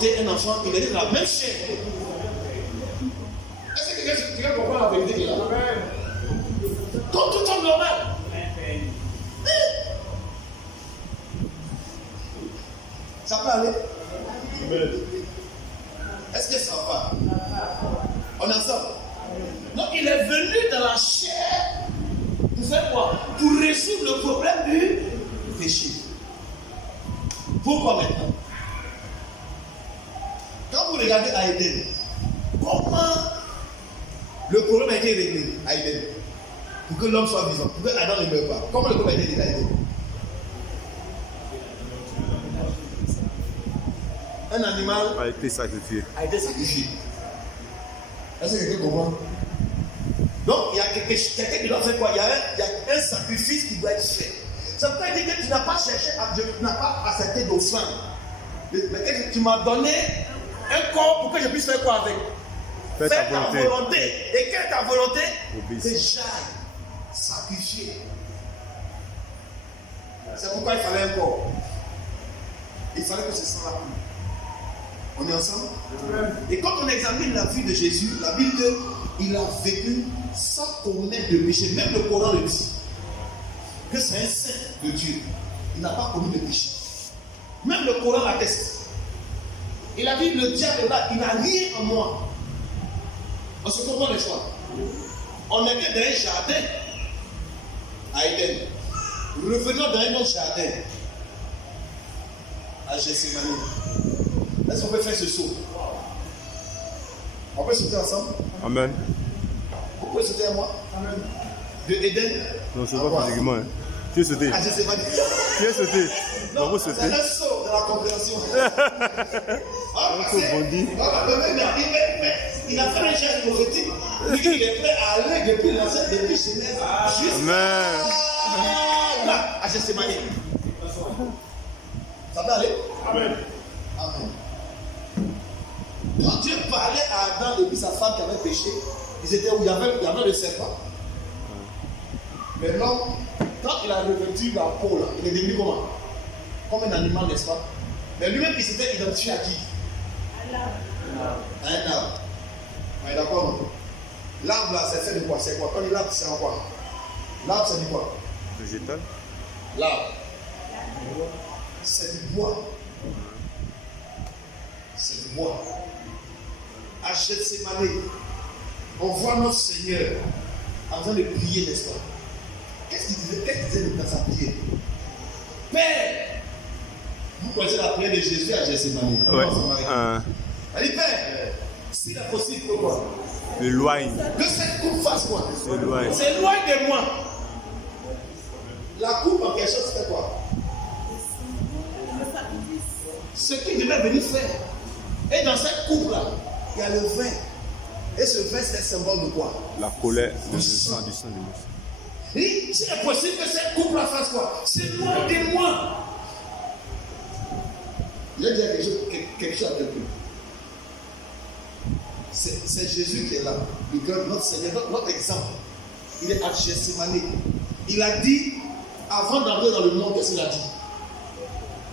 avorté un enfant, il est de la même chair. Est-ce que quelqu'un comprend la vérité là? Comme tout homme normal. Ça peut aller? Est-ce que ça va? On est ensemble? Donc il est venu dans la chair pour faire quoi? Pour résoudre le problème du péché. Pourquoi maintenant? Quand vous regardez à Éden, comment le problème a été réglé à Éden? Pour que l'homme soit vivant, pour que Adam ne meure pas. Comment le problème a été réglé à Éden? Un animal a été sacrifié. Est-ce que quelqu'un comprend? Donc, il y a quelqu'un qui doit faire quoi? Il y a un sacrifice qui doit être fait. Ça veut pas dire que tu n'as pas cherché, tu n'as pas accepté d'offrande. Mais que tu m'as donné un corps pour que je puisse faire quoi avec? Faire ta volonté. Et quelle est ta volonté? C'est j'aille sacrifier. C'est pourquoi il fallait un corps. Il fallait que ce soit là. On est ensemble? Et quand on examine la vie de Jésus, la Bible dit qu'il a vécu sans commettre de péché. Même le Coran le dit. Que c'est un saint de Dieu. Il n'a pas commis de péché. Même le Coran l'atteste. Et la Bible le diable là, il n'a rien en moi. On se comprend les choix. On était dans un jardin à Éden. Revenons dans un autre jardin à Gethsémani. Est-ce qu'on peut faire ce saut? On peut sauter ensemble? Amen. Vous pouvez sauter à moi? Amen. De Éden? Non, c'est pas physiquement. Hein. Tu es sauté. Ah, Gethsémani. Tu es sauté. Non, c'est un saut dans la compréhension. Il a fait un geste prophétique. Il est prêt à aller depuis l'ancêtre, depuis Genèse jusqu'à Gethsémani. Ça peut aller? Amen. Amen. Quand Dieu parlait à Adam et puis sa femme qui avait péché, ils étaient où? Il y avait le serpent. Mais l'homme, quand il a revêtu la peau là, il est devenu comment? Comme un animal, n'est-ce pas? Mais lui-même, il s'était identifié à qui? À un arbre. Ouais, d'accord, non? L'arbre là, c'est fait de quoi? C'est quoi? Quand il l'arbre, c'est en quoi? L'arbre, c'est du quoi? Végétal. L'arbre. C'est du bois. C'est du bois. À Gethsémani, on voit notre Seigneur en train de prier, n'est-ce pas? Qu'est-ce qu'il disait dans sa prière? Père! Vous connaissez la prière de Jésus à Gethsémani? Ouais. Elle dit, Père, s'il est possible, quoi? Éloigne. Que cette coupe fasse quoi? Éloigne. C'est loin de moi. La coupe en quelque chose, c'est quoi? Ce qu'il devait venir faire. Et dans cette coupe-là, il y a le vin. Et ce vin, c'est un symbole de quoi? La colère du sang de Dieu. Et s'il est possible que cette coupe-là fasse quoi? C'est loin de moi. Je vais dire quelque chose à quelqu'un. C'est Jésus qui est là. Notre Seigneur, notre exemple. Il est à Gethsémani. Il a dit, avant d'entrer dans le monde, qu'est-ce qu'il a dit?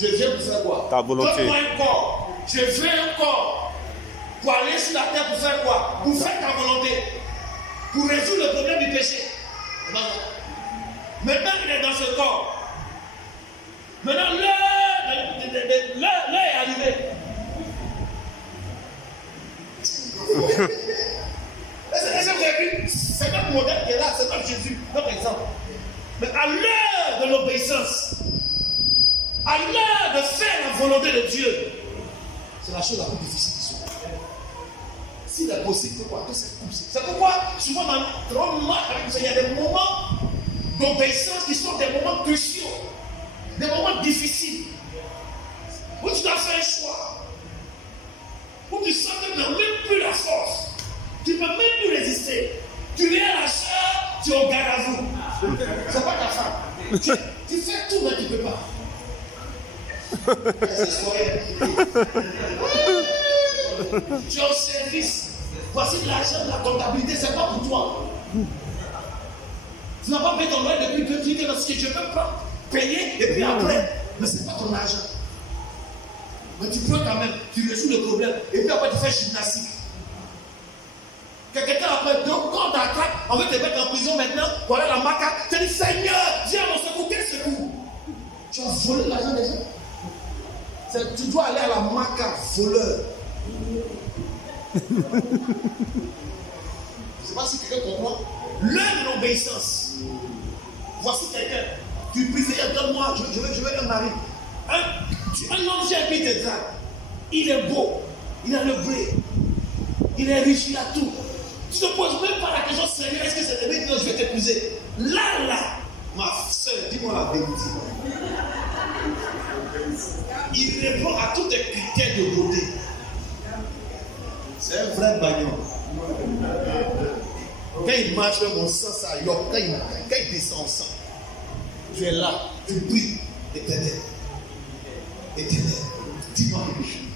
Je viens pour faire quoi? Ta volonté. Donne-moi un corps. Je veux un corps. Pour aller sur la terre pour faire quoi? Pour faire ta volonté. Pour résoudre le problème du péché. Maintenant, il est dans ce corps. Maintenant, l'heure est arrivée. Est-ce que vous avez vu? C'est notre modèle qui est là, c'est notre Jésus, notre exemple. Mais à l'heure de l'obéissance, à l'heure de faire la volonté de Dieu, c'est la chose la plus difficile qui soit. S'il est possible, quoi, que c'est poussé. C'est pourquoi, souvent, dans notre monde, il y a des moments d'obéissance qui sont des moments cruciaux, des moments difficiles, où tu dois faire un choix, où tu sens que tu n'as même plus la force, tu ne peux même plus résister. Tu viens à la chair, tu es au garde à vous. C'est pas ta femme. Tu fais tout, mais tu ne peux pas. Tu es au service. Voici de l'argent, de la comptabilité, c'est pas pour toi. Tu n'as pas payé ton loyer depuis que tu dis que je peux prendre, payer et puis après. Mais c'est pas ton argent. Mais tu peux quand même, tu résous le problème. Et puis après, tu fais gymnastique. Quelqu'un après, donc quand t'attrapes, on veut te mettre en prison maintenant, voilà la maca. Tu dis, Seigneur, viens mon secours, quel secours? Tu as volé l'argent des gens. Tu dois aller à la maca, voleur. Je ne sais pas si quelqu'un comprend. L'heure de l'obéissance. Voici quelqu'un. Tu pries, Seigneur, donne-moi, je veux un mari. Un homme j'ai mis tes draps. Il est beau, il a le blé, il est riche, il a tout. Tu ne te poses même pas la question, Seigneur, est-ce que c'est le mec que je vais t'épouser? Là, ma soeur, dis-moi la vérité. Il répond à tous tes critères de beauté. C'est un vrai bagnon. Quand il marche, mon sang, ça yop. Quand il descend en sang, tu es là, tu pries, Éternel. Éternel, dis-moi quelque chose.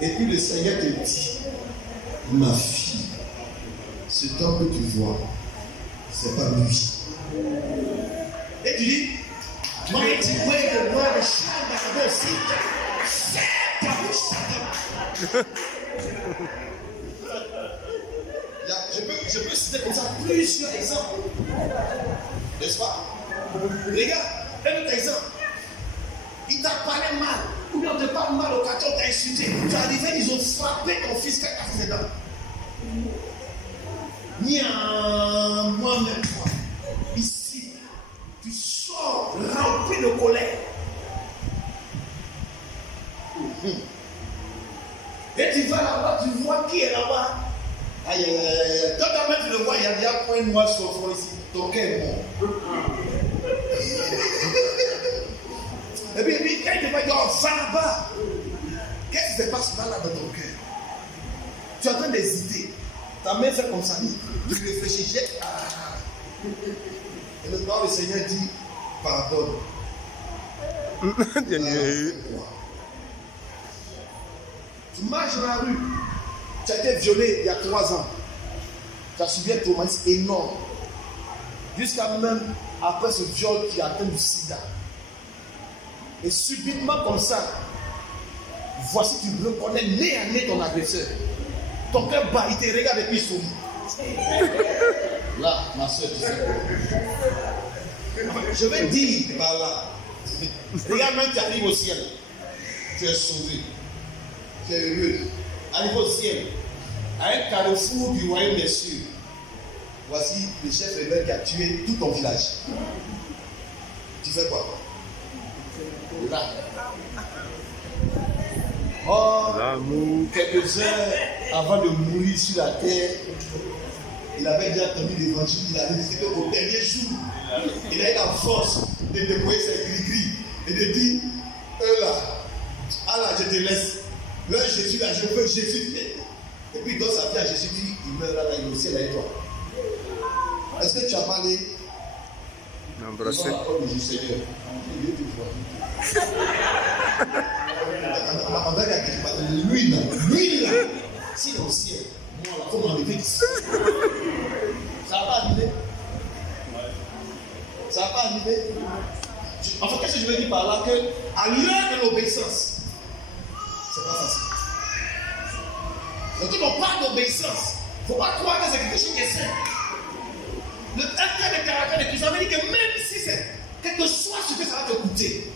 Et puis le Seigneur te dit, ma fille, ce temps que tu vois, c'est pas lui. Et tu dis, mighty way the Lord is shining like a mercy. Je peux citer comme ça plusieurs exemples. N'est-ce pas? Regarde, un autre exemple. Il t'a parlé mal, ou bien on te parle mal au quartier, on t'a insulté. Tu es arrivé, ils ont frappé ton fils qui a cassé ses dents. Moi-même, ici, tu sors rempli de colère. Et tu vas là-bas, tu vois qui est là-bas. Aïe, aïe, aïe. Quand tu le vois, il y a un point noir sur le front ici. Ton cœur est mort. Et puis, quand il te va dire, oh, va là-bas. Qu'est-ce qui se passe là dans ton cœur? Tu es en train d'hésiter. Ta main fait comme ça. Tu réfléchis. Et le temps, le Seigneur dit, pardonne. Tu marches dans la rue. Tu as été violé il y a 3 ans. Tu as subi un traumatisme énorme. Jusqu'à même après ce viol qui a atteint du sida. Et subitement comme ça, voici tu reconnais nez à nez ton agresseur. Ton cœur bat, il te regarde et puis il sourit. Là, ma soeur, tu sais. Je vais dire par là. Regarde, même tu arrives au ciel. Tu es sauvé. Tu es heureux. Arrive au ciel. À un carrefour du royaume des cieux. Voici le chef rebelle qui a tué tout ton village. Tu fais quoi? Là. Oh, quelques heures avant de mourir sur la terre, il avait déjà entendu l'évangile, il avait dit qu'au dernier jour, il a eu la force de déployer ses gris-gris et de dire, là, Allah, je te laisse. Là, Jésus, là, je veux Jésus. Et puis, dans sa vie à Jésus, il meurt là, il est au ciel avec toi. Est-ce que tu as parlé? Embrasser. Lui là, s'il est au ciel, moi là, faut m'enlever ici. Ça va pas arriver. Ça va pas arriver. En fait, qu'est-ce que je veux dire par là? Que à l'heure de l'obéissance, c'est pas facile. Donc, quand on parle d'obéissance, il ne faut pas croire que c'est quelque chose qui est simple. Un trait de caractère de Christ, ça veut dire que même si c'est quel que soit ce que ça va te coûter,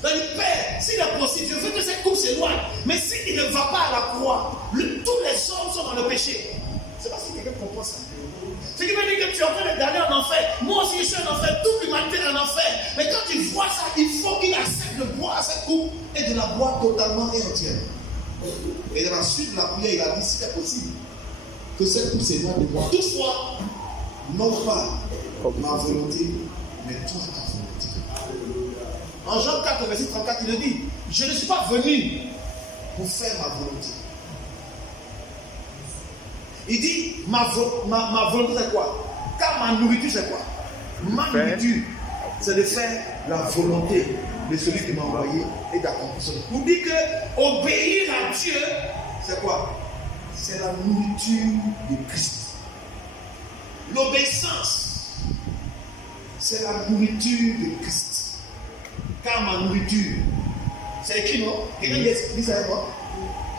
dans le Père, s'il est possible, je veux que cette coupe s'éloigne, mais s'il ne va pas à la croix, tous les hommes sont dans le péché. C'est pas si quelqu'un comprend ça. Ce qui veut dire que tu es en train d'aller en enfer. Moi aussi, je suis en enfer, toute l'humanité est en enfer. Mais quand tu vois ça, il faut qu'il accepte de boire cette coupe et de la boire totalement et entière. Et dans la suite de la prière, il a dit, si c'est possible, que cette coupe s'éloigne de moi. Toutefois, non pas ma volonté, mais toi ta volonté. En Jean 4, verset 34, il dit, je ne suis pas venu pour faire ma volonté. Il dit, ma volonté c'est quoi? Car ma nourriture c'est quoi? Ma nourriture, c'est de faire la volonté de celui qui m'a envoyé et d'accomplir son œuvre. On dit que obéir à Dieu, c'est quoi? C'est la nourriture de Christ. L'obéissance, c'est la nourriture de Christ. Car ma nourriture, C'est écrit, non? Quelqu'un dit ça avec moi?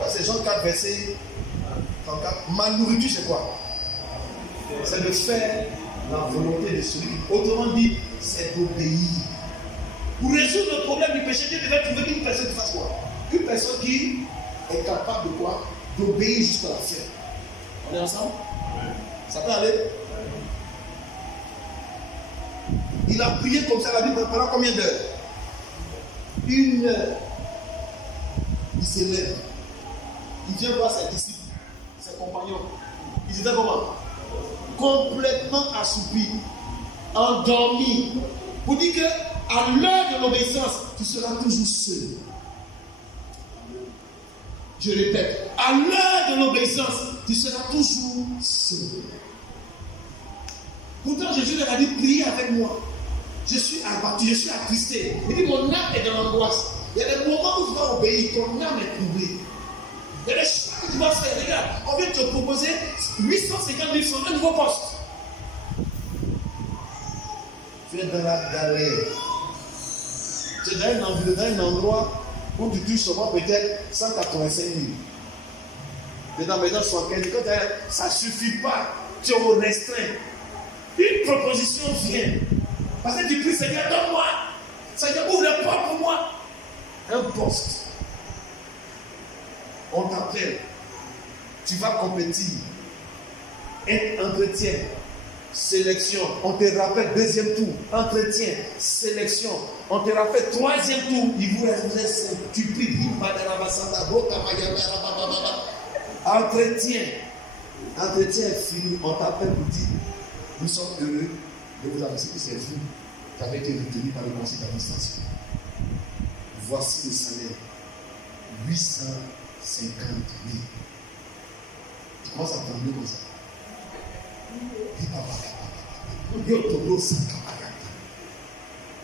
C'est Jean 4, verset 34. Ma nourriture, c'est quoi? C'est de faire la volonté de celui. Autrement dit, c'est d'obéir. Pour résoudre le problème du péché, Dieu devait trouver une personne qui fasse quoi? Une personne qui est capable de quoi? D'obéir jusqu'à la fin. On est ensemble? Ça peut aller? Il a prié comme ça la Bible pendant combien d'heures? 1 heure. Il se lève. Il vient voir ses disciples, ses compagnons. Ils étaient comment? Complètement assoupis, endormis. Pour dire qu'à l'heure de l'obéissance, tu seras toujours seul. Je répète, à l'heure de l'obéissance, tu seras toujours seul. Pourtant, Jésus leur a dit, priez avec moi. Je suis abattu, je suis attristé. Il dit, mon âme est dans l'angoisse. Il y a des moments où tu dois obéir, ton âme est troublée. Il y a des choix que tu dois faire. Regarde, on vient de te proposer 850 000 francs, un nouveau poste. Tu es dans la galère. Tu es dans un endroit où tu touches seulement peut-être 185 000. Tu es dans maintenant 75 000. Ça ne suffit pas. Tu es au restreint. Une proposition vient. Parce que tu pries, Seigneur, donne-moi. Seigneur, ouvre la porte pour moi. Un poste. On t'appelle. Tu vas compétir. Un entretien. Sélection. On te rappelle deuxième tour. Entretien. Sélection. On te rappelle troisième tour. Il vous reste 5. Tu pries. Entretien. Entretien est fini. On t'appelle pour dire, nous sommes heureux de vous annoncer que c'est vous qui avez été retenu par le conseil d'administration. Voici le salaire. 850 000. Tu commences à t'emmener comme ça.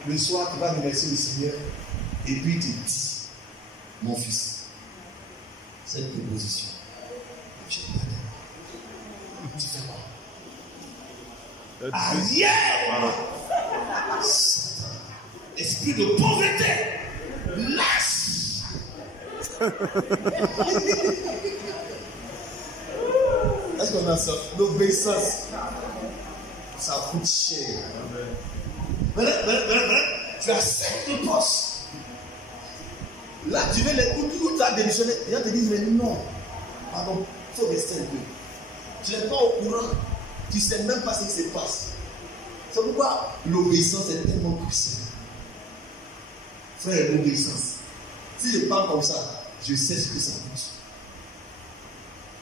Le soir, tu vas remercier le Seigneur et puis il te dit, mon fils, cette proposition, je t'ai donné. Tu fais quoi? Arrière! Esprit de pauvreté, lâche! Est-ce qu'on a ça? L'obéissance, ça coûte cher. Maintenant, tu acceptes le poste. Là, tu veux les où tu as démissionné. Les gens te disent, mais non. Pardon, il faut rester un peu. Tu n'es pas au courant. Tu ne sais même pas ce qui se passe. C'est pourquoi l'obéissance est tellement puissante. Frère, l'obéissance. Si je parle comme ça, je sais ce que ça coûte.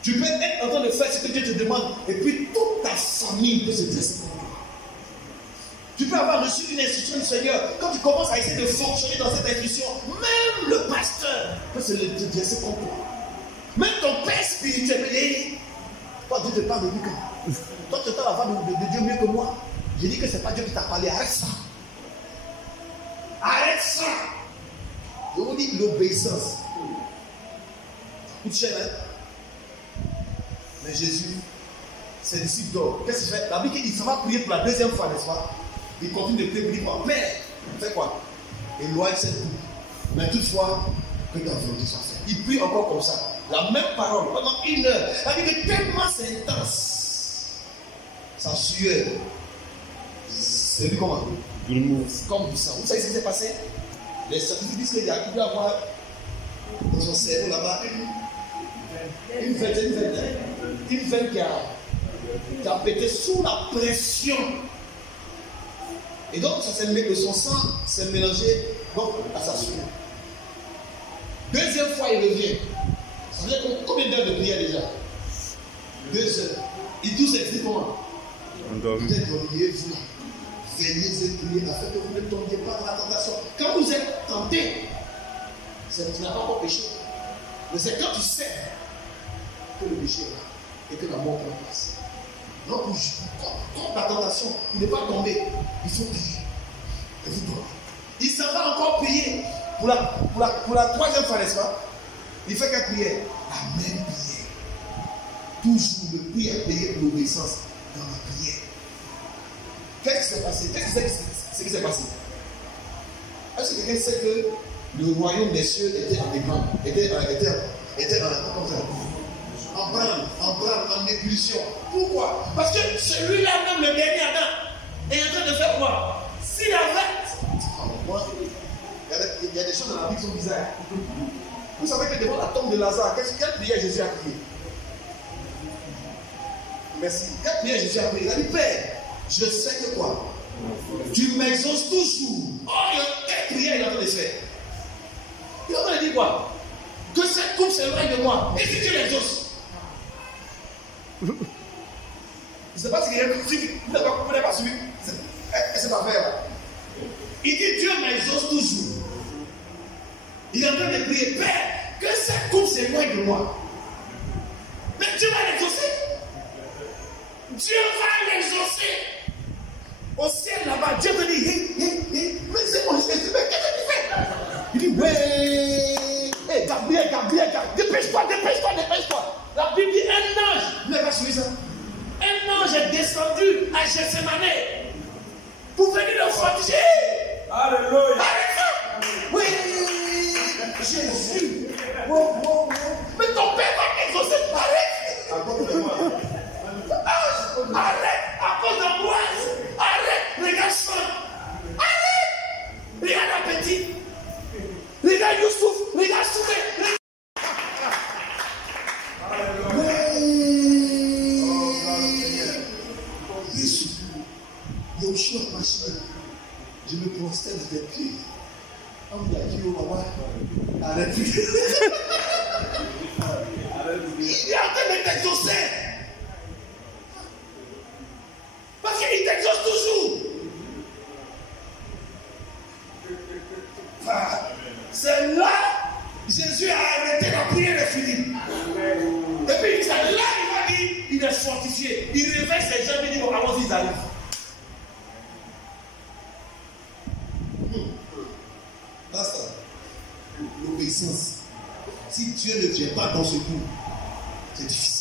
Tu peux être en train de faire ce que Dieu te demande et puis toute ta famille peut se dresser contre toi. Tu peux avoir reçu une instruction du Seigneur. Quand tu commences à essayer de fonctionner dans cette instruction, même le pasteur peut se dresser contre toi. Même ton père spirituel. Toi, Dieu te parle depuis quand? Toi, tu entends la voix de Dieu mieux que moi. J'ai dit que ce n'est pas Dieu qui t'a parlé. Arrête ça. Arrête ça. Je vous dis l'obéissance. Ça coûte cher, hein? Mais Jésus, ses disciples dorment. Qu'est-ce qu'il fait? La Bible dit qu'il va prier pour la deuxième fois, n'est-ce pas? Il continue de prier pour lui. Père, fais quoi? Éloigne cette coupe. Mais toutefois, que ta volonté soit faite. Il prie encore comme ça. La même parole pendant 1 heure. La Bible dit tellement c'est intense. Sa sueur. C'est lui comment? Comme du sang. Vous savez ce qui s'est passé? Les scientifiques disent qu'il y a pu avoir dans son cerveau là-bas une veine qui a pété sous la pression. Et donc son sang s'est mélangé donc, à sa sueur. Deuxième fois, il revient. Ça veut dire combien d'heures de prière déjà? 2 heures. Et tout s'est fait comment? Peut-être dormiez-vous là. Veillez et priez afin que vous ne tombiez pas dans la tentation. Quand vous êtes tenté, tu n'as pas encore péché. Mais c'est quand tu sais que le péché est là et que la mort prend place. Donc, contre la tentation, il n'est pas tombé. Il faut prier. Et vous dormez. Il s'en va encore prier pour la troisième fois, n'est-ce pas? Il fait qu'elle prière. La même prière. Toujours le prix à payer pour l'obéissance dans la prière. Qu'est-ce qui s'est passé? Qu'est-ce qui s'est passé? Est-ce que quelqu'un sait que le royaume des cieux était en ébranle, était en branle, en ébullition. Pourquoi? Parce que celui-là, même le dernier Adam, est en train de faire quoi? S'il avait. Il y a des choses dans la vie qui sont bizarres. Vous savez que devant la tombe de Lazare, quelle prière Jésus a prié? Merci. Quelle prière Jésus a prié? Il a dit, Père, je sais que quoi? Tu m'exauces toujours. Oh, quelle prière il est en train de faire? Il est en train de dire quoi? Que cette coupe s'éloigne de moi. Et si tu l'exauces? Je ne sais pas si vous n'avez pas suivi cette affaire. Il dit Dieu m'exauce toujours. Il est en train de prier, Père, que cette coupe s'éloigne de moi. Mais Dieu va l'exaucer. Dieu va l'exaucer. Au ciel là-bas, Dieu te dit, mais c'est moi, mais qu'est-ce que tu fais? Il dit, ouais, Gabriel, dépêche-toi. La Bible dit, un ange, vous n'avez pas suivi ça? Un ange est descendu à Gethsémanée pour venir le fortifier. Alléluia. Oui, Jésus. Mais ton père va t'exaucer. Arrête à cause d'angoisse. Arrête, regarde ça. Arrête. Regarde l'appétit. Regarde Youssouf. Regarde Soumé. Yoshua Mashiach, je me prosterne à tes pieds. On m'a dit, oh maman, arrête. Il est en train de t'exaucer. Parce qu'il t'exauce toujours. C'est là, Jésus a arrêté la prière de Philippe. Et puis c'est là, il va dire, il est fortifié. Il réveille ses gens, il dit, bon, allons-y, ils arrivent. Basta. L'obéissance. Si Dieu ne vient pas dans ce coup, c'est difficile.